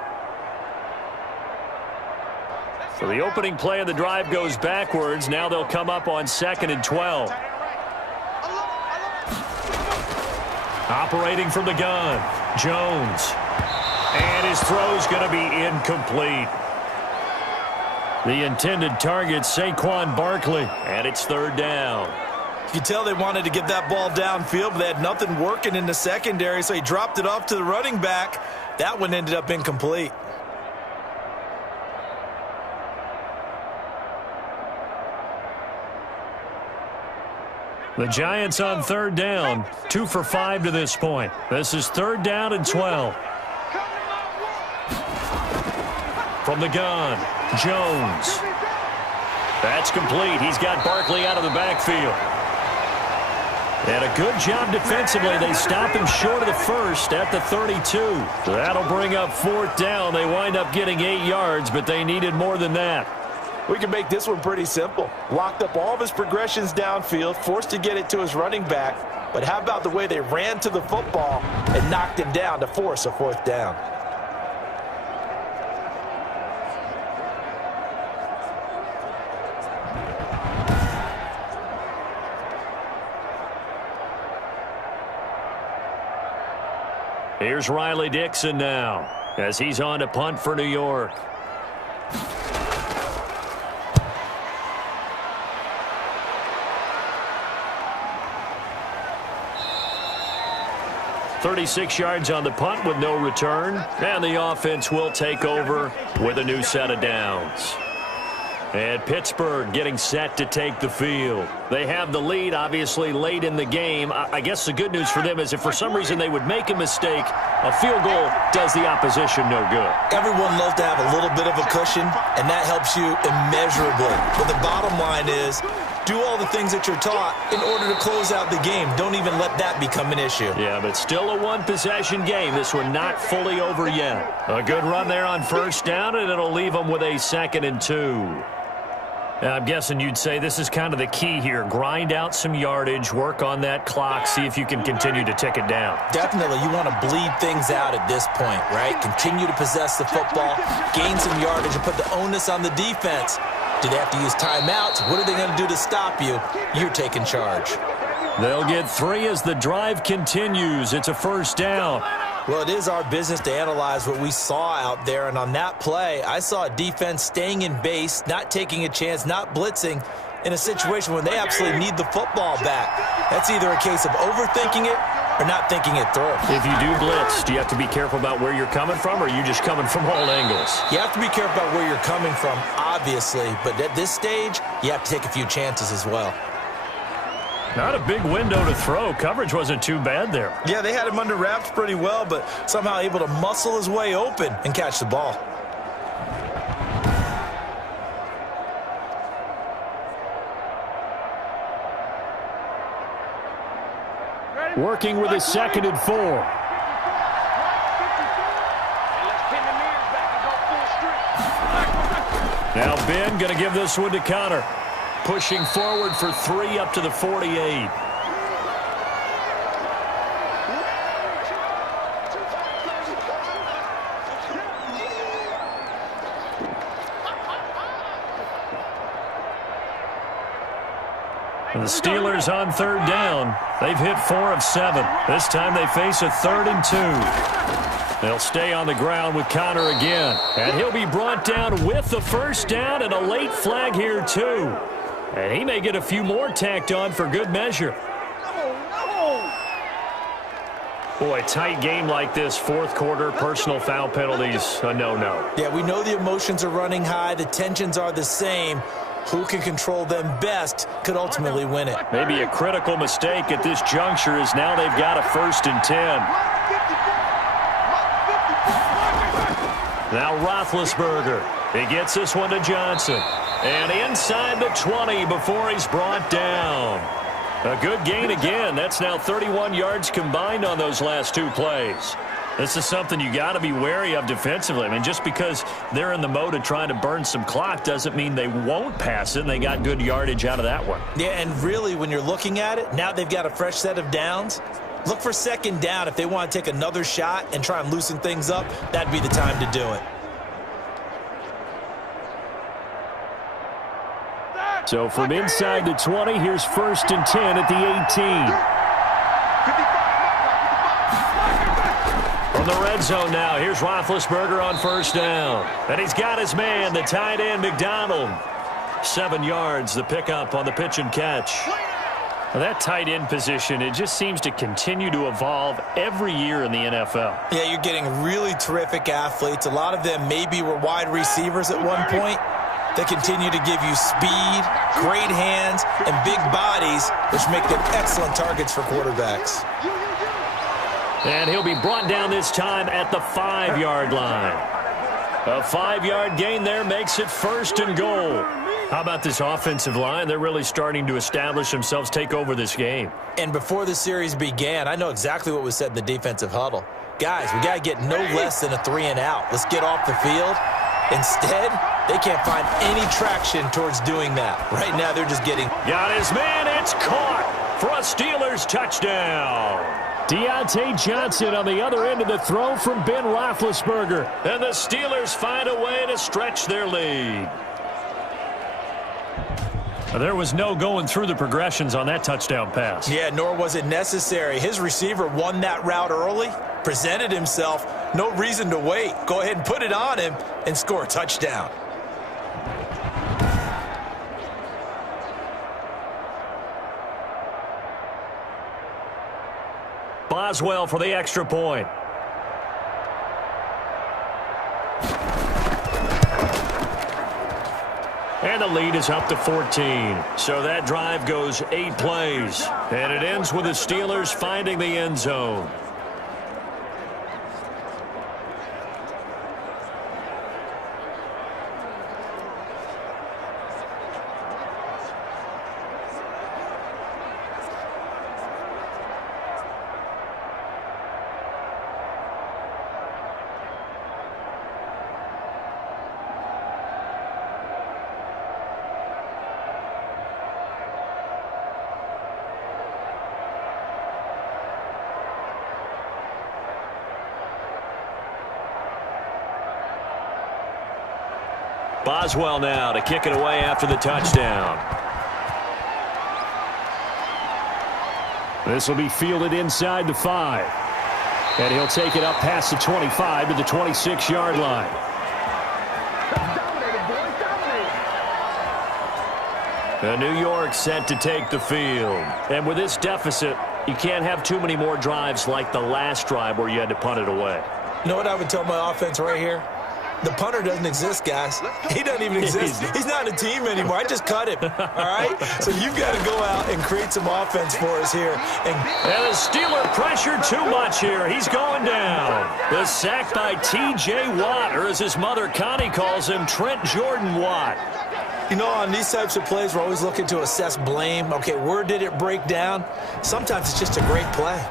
So the opening play of the drive goes backwards. Now they'll come up on 2nd and 12. Operating from the gun, Jones. And his throw's going to be incomplete. The intended target, Saquon Barkley, and it's 3rd down. You could tell they wanted to get that ball downfield, but they had nothing working in the secondary, so he dropped it off to the running back. That one ended up incomplete. The Giants on 3rd down, 2 for 5 to this point. This is 3rd down and 12. From the gun, Jones. That's complete. He's got Barkley out of the backfield. And a good job defensively. They stop him short of the first at the 32. That'll bring up 4th down. They wind up getting 8 yards, but they needed more than that. We can make this one pretty simple. Locked up all of his progressions downfield, forced to get it to his running back. But how about the way they ran to the football and knocked him down to force a 4th down? Here's Riley Dixon now as he's on to punt for New York. "36 yards on the punt with no return, and the offense will take over with a new set of downs. And Pittsburgh getting set to take the field. They have the lead, obviously, late in the game. I guess the good news for them is if for some reason they would make a mistake, a field goal does the opposition no good. Everyone loves to have a little bit of a cushion, and that helps you immeasurably. But the bottom line is, do all the things that you're taught in order to close out the game. Don't even let that become an issue. Yeah, but still a one-possession game. This one not fully over yet. A good run there on 1st down, and it'll leave them with a 2nd and 2. I'm guessing you'd say this is kind of the key here. Grind out some yardage, work on that clock, see if you can continue to tick it down. Definitely. You want to bleed things out at this point, right? Continue to possess the football, gain some yardage, and put the onus on the defense. Do they have to use timeouts? What are they going to do to stop you? You're taking charge. They'll get 3 as the drive continues. It's a 1st down. Well, it is our business to analyze what we saw out there, and on that play, I saw a defense staying in base, not taking a chance, not blitzing, in a situation when they absolutely need the football back. That's either a case of overthinking it or not thinking it through. If you do blitz, do you have to be careful about where you're coming from, or are you just coming from all angles? You have to be careful about where you're coming from, obviously, but at this stage, you have to take a few chances as well. Not a big window to throw. Coverage wasn't too bad there. Yeah, they had him under wraps pretty well, but somehow able to muscle his way open and catch the ball. Working with a 2nd and 4. Now Ben going to give this one to Connor. Pushing forward for 3 up to the 48. And the Steelers on 3rd down. They've hit 4 of 7. This time they face a 3rd and 2. They'll stay on the ground with Connor again. And he'll be brought down with the 1st down and a late flag here too. And he may get a few more tacked on for good measure. Boy, tight game like this, fourth quarter, personal foul penalties, a no-no. Yeah, we know the emotions are running high. The tensions are the same. Who can control them best could ultimately win it. Maybe a critical mistake at this juncture is now they've got a 1st and 10. Now Roethlisberger. He gets this one to Johnson. And inside the 20 before he's brought down. A good gain again. That's now 31 yards combined on those last 2 plays. This is something you got to be wary of defensively. I mean, just because they're in the mode of trying to burn some clock doesn't mean they won't pass it, and they got good yardage out of that one. Yeah, and really, when you're looking at it, now they've got a fresh set of downs. Look for 2nd down. If they want to take another shot and try and loosen things up, that'd be the time to do it. So from inside the 20, here's 1st and 10 at the 18. From the red zone now, here's Roethlisberger on 1st down. And he's got his man, the tight end, McDonald. 7 yards, the pickup on the pitch and catch. Well, that tight end position, it just seems to continue to evolve every year in the NFL. Yeah, you're getting really terrific athletes. A lot of them maybe were wide receivers at one point. They continue to give you speed, great hands, and big bodies, which make them excellent targets for quarterbacks. And he'll be brought down this time at the 5-yard line. A 5-yard gain there makes it 1st and goal. How about this offensive line? They're really starting to establish themselves, take over this game. And before the series began, I know exactly what was said in the defensive huddle. Guys, we got to get no less than a 3-and-out. Let's get off the field. Instead, they can't find any traction towards doing that. Right now, they're just getting... Got his man. It's caught for a Steelers touchdown. Deontay Johnson on the other end of the throw from Ben Roethlisberger. And the Steelers find a way to stretch their lead. There was no going through the progressions on that touchdown pass. Yeah, nor was it necessary. His receiver won that route early, presented himself. No reason to wait. Go ahead and put it on him and score a touchdown. Boswell for the extra point. And the lead is up to 14. So that drive goes 8 plays. And it ends with the Steelers finding the end zone. Boswell now to kick it away after the touchdown. This will be fielded inside the 5. And he'll take it up past the 25 to the 26-yard line. And New York set to take the field. And with this deficit, you can't have too many more drives like the last drive where you had to punt it away. You know what I would tell my offense right here? The punter doesn't exist, guys. He doesn't even exist. He's not in a team anymore. I just cut him, all right? So you've got to go out and create some offense for us here. And the Steeler pressure too much here. He's going down. The sack by T.J. Watt, or as his mother Connie calls him, Trent Jordan Watt. You know, on these types of plays, we're always looking to assess blame. Okay, where did it break down? Sometimes it's just a great play.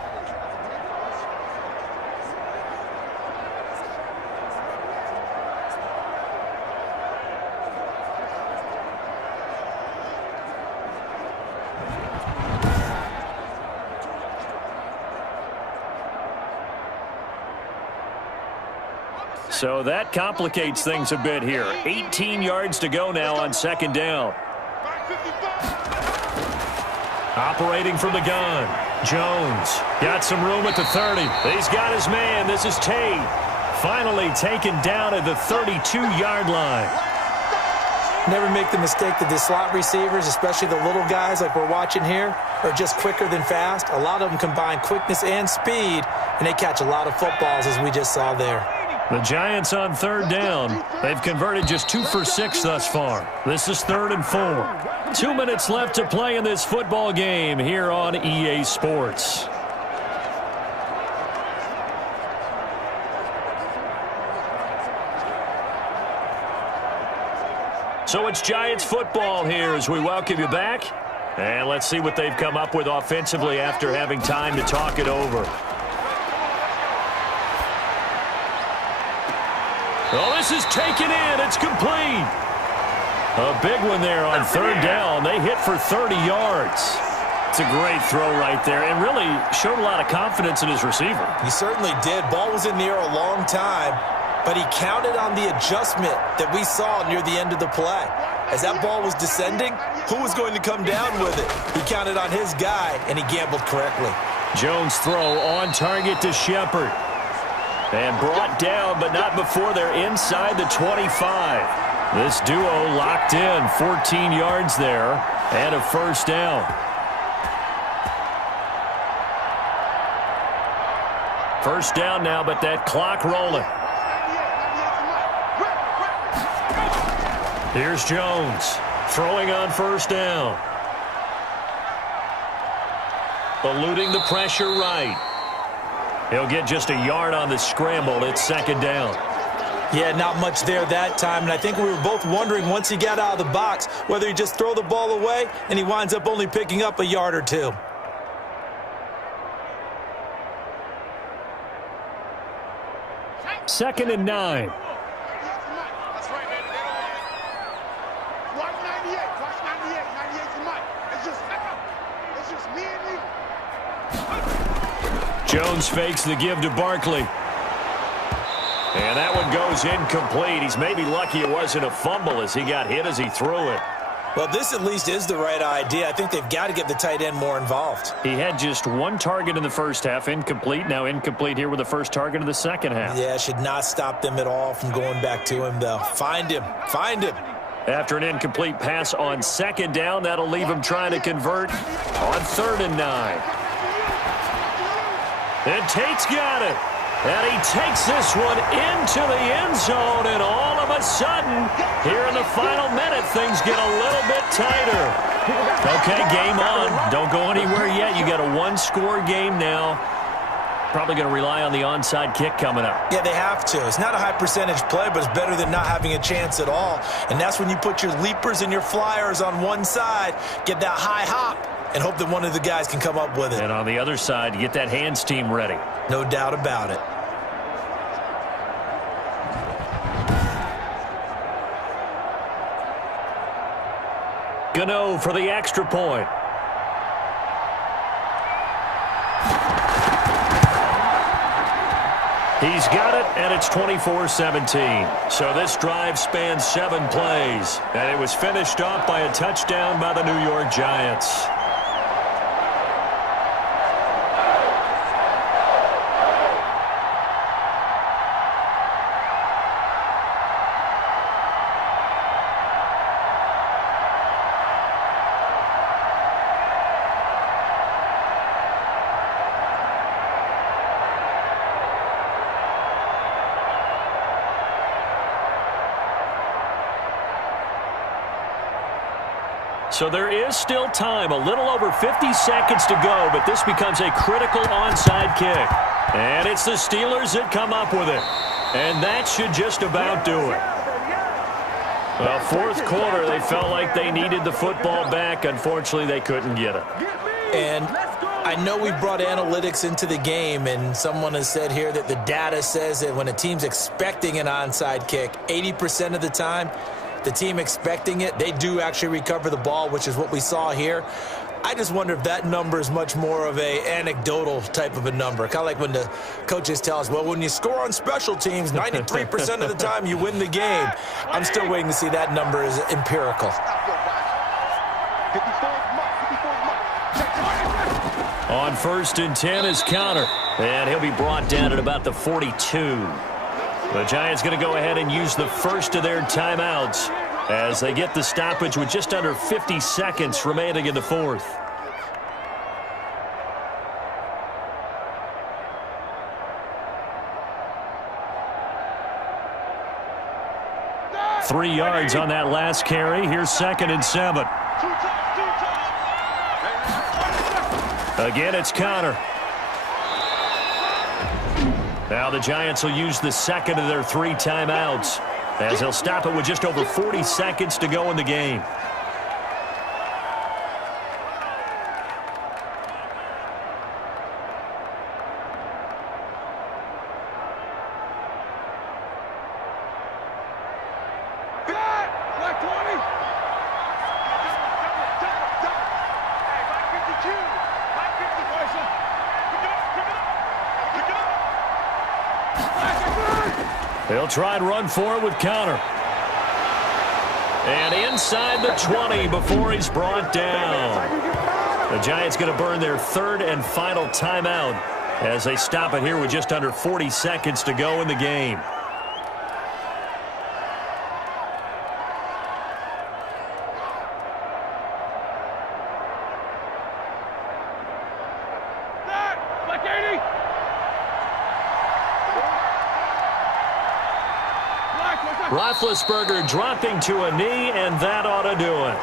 So that complicates things a bit here. 18 yards to go now on 2nd down. Operating from the gun. Jones got some room at the 30. He's got his man. This is Tate. Finally taken down at the 32-yard line. Never make the mistake that the slot receivers, especially the little guys like we're watching here, are just quicker than fast. A lot of them combine quickness and speed, and they catch a lot of footballs, as we just saw there. The Giants on third down. They've converted just 2 for 6 thus far. This is 3rd and 4. 2 minutes left to play in this football game here on EA Sports. So it's Giants football here as we welcome you back. And let's see what they've come up with offensively after having time to talk it over. Oh, this is taken in. It's complete. A big one there on third down. They hit for 30 yards. It's a great throw right there and really showed a lot of confidence in his receiver. He certainly did. Ball was in the air a long time, but he counted on the adjustment that we saw near the end of the play. As that ball was descending, who was going to come down with it? He counted on his guy, and he gambled correctly. Jones' throw on target to Shepard. And brought down, but not before they're inside the 25. This duo locked in, 14 yards there, and a first down. First down now, but that clock rolling. Here's Jones, throwing on first down. Eluding the pressure right. He'll get just a yard on the scramble. It's second down. Yeah, not much there that time, and I think we were both wondering once he got out of the box whether he just throw the ball away, and he winds up only picking up a yard or two. Second and 9. That's right, baby. Watch 98. Watch 98. 98's the mic. It's just me and you. Jones fakes the give to Barkley. And that one goes incomplete. He's maybe lucky it wasn't a fumble as he got hit as he threw it. Well, this at least is the right idea. I think they've got to get the tight end more involved. He had just 1 target in the first half, incomplete. Now incomplete here with the first target of the second half. Yeah, should not stop them at all from going back to him, though. Find him. Find him. After an incomplete pass on second down, that'll leave him trying to convert on 3rd and 9. And Tate's got it. And he takes this one into the end zone, and all of a sudden, here in the final minute, things get a little bit tighter. Okay, game on. Don't go anywhere yet. You got a 1-score game now. Probably going to rely on the onside kick coming up. Yeah, they have to. It's not a high percentage play, but it's better than not having a chance at all. And that's when you put your leapers and your flyers on one side, get that high hop, and hope that one of the guys can come up with it. And on the other side, get that hands team ready. No doubt about it. Gano for the extra point. He's got it, and it's 24-17. So this drive spans 7 plays, and it was finished off by a touchdown by the New York Giants. So there is still time, a little over 50 seconds to go, but this becomes a critical onside kick. And it's the Steelers that come up with it. And that should just about do it. Well, 4th quarter, they felt like they needed the football back. Unfortunately, they couldn't get it. And I know we brought analytics into the game, and someone has said here that the data says that when a team's expecting an onside kick, 80% of the time, the team expecting it, they do actually recover the ball, which is what we saw here. I just wonder if that number is much more of a anecdotal type of a number. Kind of like when the coaches tell us, well, when you score on special teams, 93% of the time you win the game. I'm still waiting to see that number is empirical. On 1st and 10 is Counter, and he'll be brought down at about the 42. The Giants going to go ahead and use the first of their timeouts as they get the stoppage with just under 50 seconds remaining in the fourth. Three yards on that last carry. Here's 2nd and 7. Again, it's Connor. Now the Giants will use the second of their 3 timeouts, as they'll stop it with just over 40 seconds to go in the game. He'll try and run for it with Connor. And inside the 20 before he's brought down. The Giants going to burn their 3rd and final timeout as they stop it here with just under 40 seconds to go in the game. Roethlisberger dropping to a knee, and that ought to do it.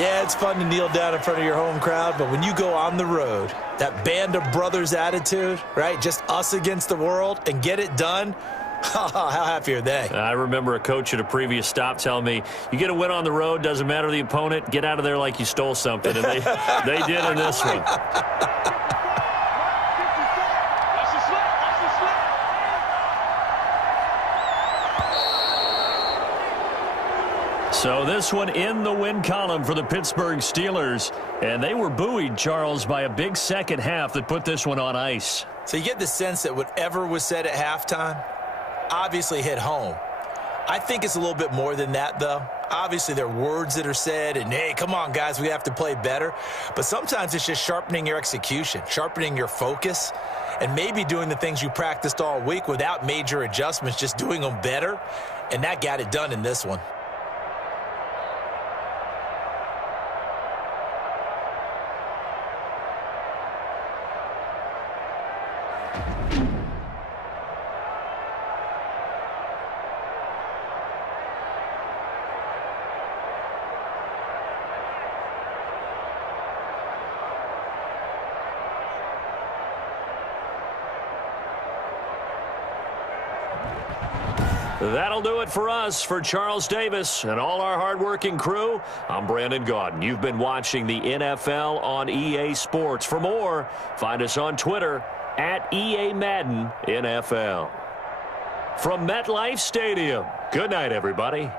Yeah, it's fun to kneel down in front of your home crowd, but when you go on the road, that band of brothers attitude, right, just us against the world, and get it done, how happy are they? I remember a coach at a previous stop telling me, you get a win on the road, doesn't matter the opponent, get out of there like you stole something, and they did in this one. So this one in the win column for the Pittsburgh Steelers. And they were buoyed, Charles, by a big second half that put this one on ice. So you get the sense that whatever was said at halftime obviously hit home. I think it's a little bit more than that, though. Obviously, there are words that are said, and, hey, come on, guys, we have to play better. But sometimes it's just sharpening your execution, sharpening your focus, and maybe doing the things you practiced all week without major adjustments, just doing them better. And that got it done in this one. That'll do it for us. For Charles Davis and all our hardworking crew, I'm Brandon Gaudin. You've been watching the NFL on EA Sports. For more, find us on Twitter at EA Madden NFL. From MetLife Stadium, good night, everybody.